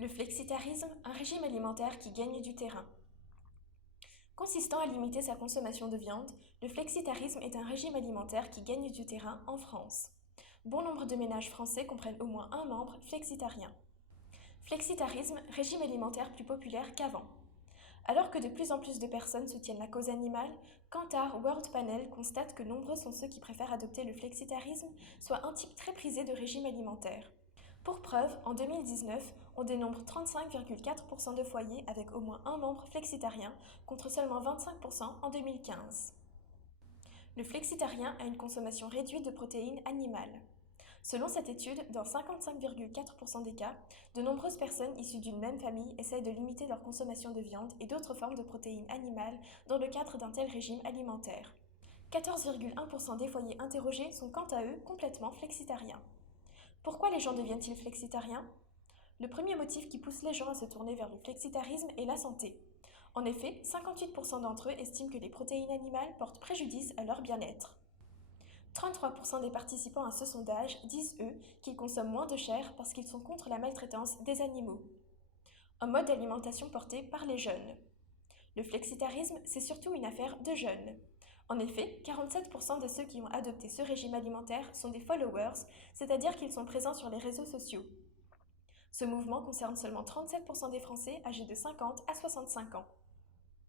Le flexitarisme, un régime alimentaire qui gagne du terrain. Consistant à limiter sa consommation de viande, le flexitarisme est un régime alimentaire qui gagne du terrain en France. Bon nombre de ménages français comprennent au moins un membre flexitarien. Flexitarisme, régime alimentaire plus populaire qu'avant. Alors que de plus en plus de personnes soutiennent la cause animale, Kantar World Panel constate que nombreux sont ceux qui préfèrent adopter le flexitarisme, soit un type très prisé de régime alimentaire. Pour preuve, en 2019, on dénombre 35,4% de foyers avec au moins un membre flexitarien, contre seulement 25% en 2015. Le flexitarien a une consommation réduite de protéines animales. Selon cette étude, dans 55,4% des cas, de nombreuses personnes issues d'une même famille essayent de limiter leur consommation de viande et d'autres formes de protéines animales dans le cadre d'un tel régime alimentaire. 14,1% des foyers interrogés sont quant à eux complètement flexitariens. Pourquoi les gens deviennent-ils flexitariens? Le premier motif qui pousse les gens à se tourner vers le flexitarisme est la santé. En effet, 58% d'entre eux estiment que les protéines animales portent préjudice à leur bien-être. 33% des participants à ce sondage disent, eux, qu'ils consomment moins de chair parce qu'ils sont contre la maltraitance des animaux. Un mode d'alimentation porté par les jeunes. Le flexitarisme, c'est surtout une affaire de jeunes. En effet, 47% de ceux qui ont adopté ce régime alimentaire sont des followers, c'est-à-dire qu'ils sont présents sur les réseaux sociaux. Ce mouvement concerne seulement 37% des Français âgés de 50 à 65 ans.